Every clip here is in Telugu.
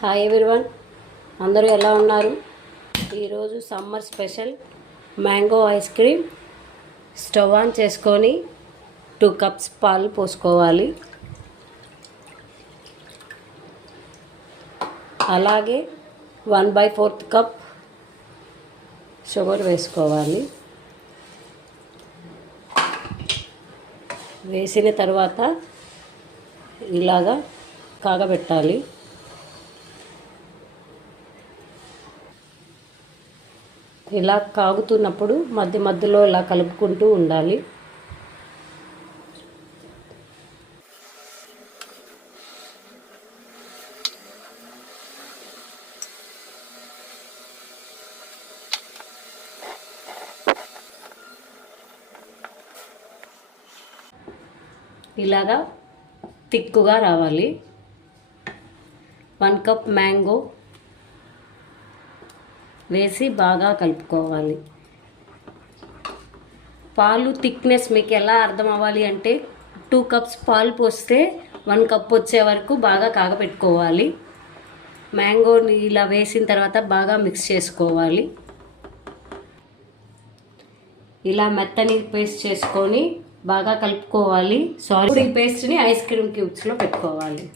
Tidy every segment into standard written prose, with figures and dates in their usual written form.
హాయ్ ఎవ్రీవన్, అందరూ ఎలా ఉన్నారు? ఈరోజు summer special mango ice cream. Stove on చేసుకొని 2 కప్స్ పాలు పోసుకోవాలి. అలాగే 1/4 కప్ షుగర్ వేసుకోవాలి. వేసిన తర్వాత ఇలాగా కాగబెట్టాలి. ఇలా కాగుతున్నప్పుడు మధ్య మధ్యలో ఇలా కలుపుకుంటూ ఉండాలి. ఇలాగా తిక్కుగా రావాలి. 1 కప్ మ్యాంగో వేసి బాగా కలుపుకోవాలి. పాలు థిక్నెస్ మీకు ఎలా అర్థం అవ్వాలి అంటే 2 కప్స్ పాలు పోస్తే 1 కప్ వచ్చే వరకు బాగా కాగపెట్టుకోవాలి. మ్యాంగోని ఇలా వేసిన తర్వాత బాగా మిక్స్ చేసుకోవాలి. ఇలా మెత్తని పేస్ట్ చేసుకొని బాగా కలుపుకోవాలి. ఈ పేస్ట్ని ఐస్ క్రీమ్ క్యూబ్స్లో పెట్టుకోవాలి.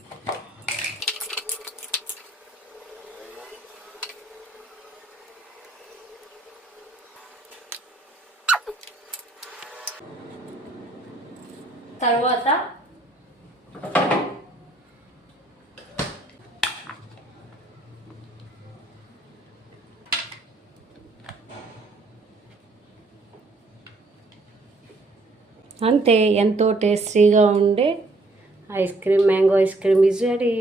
తర్వాత అంతే, ఎంతో టేస్టీగా ఉండే ice cream, mango ice cream is ready.